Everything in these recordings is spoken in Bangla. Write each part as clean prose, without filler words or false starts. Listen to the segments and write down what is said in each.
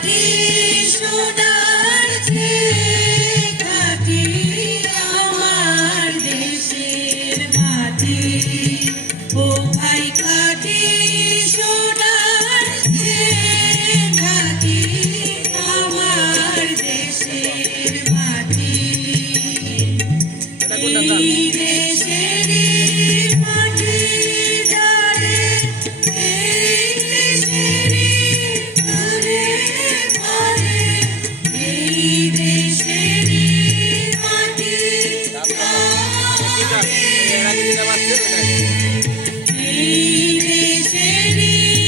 মাটি সোনার ঘাটি আমার দেশের মাটি ও ভাই খাটি সোনার ঘাটি আমার দেশের মাটি দেশের মাটি যারে এই দেশের ঘরে ঘরে এই দেশের মাটি এই দেশের মাটি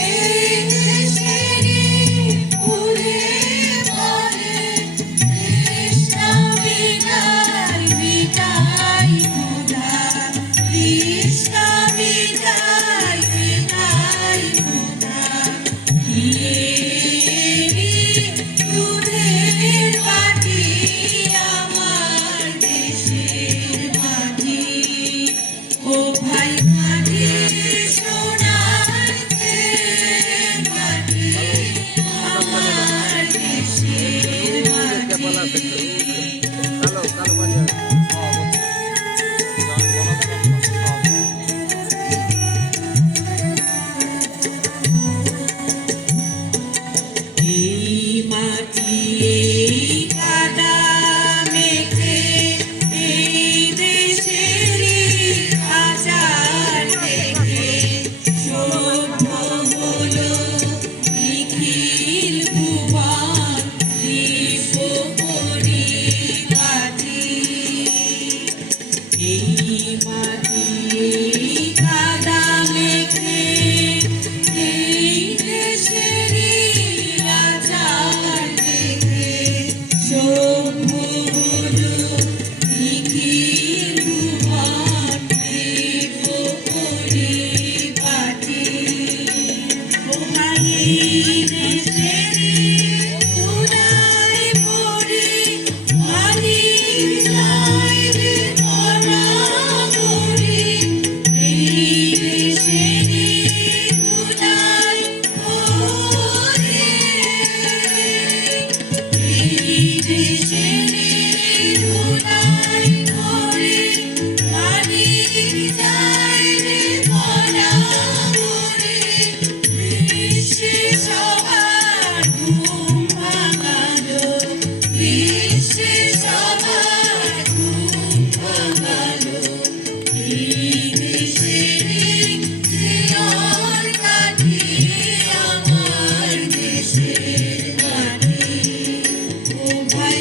এই দেশের ঘরে ঘরে বিদায় বিদায় খোদা কৃষ্ণ বিদায় বিদায় খোদা দুধের মাটি আমার দেশের মাটি ও ভাই মাটি সোনার মাটি আমার দেশের মাটি এই মাটি এই কাদা মেখে এই দেশের আচার দেখে সভ্য হলো নিখিল ভুবন দিব্য পরিপাটি এই মাটি এই কাদা মেখে এই দেশের আচার দেখে সভ্য হলো নিখিল ভুবন দিব্য পরিপাটি ও ভাই এই দেশের উদয় পড়ে মালিক যায় রে ধরা ধরে এই দেশের উদয় পড়ে এই দেশের উদয় পড়ে মালিক যায় রে ধরা ধরে বিশ্বে সবার ঘুম ভাঙালো বিশ্বে সবার ঘুম ভাঙালো এই দেশের জিয়র কাঠি আমার দেশের মাটি ও ভাই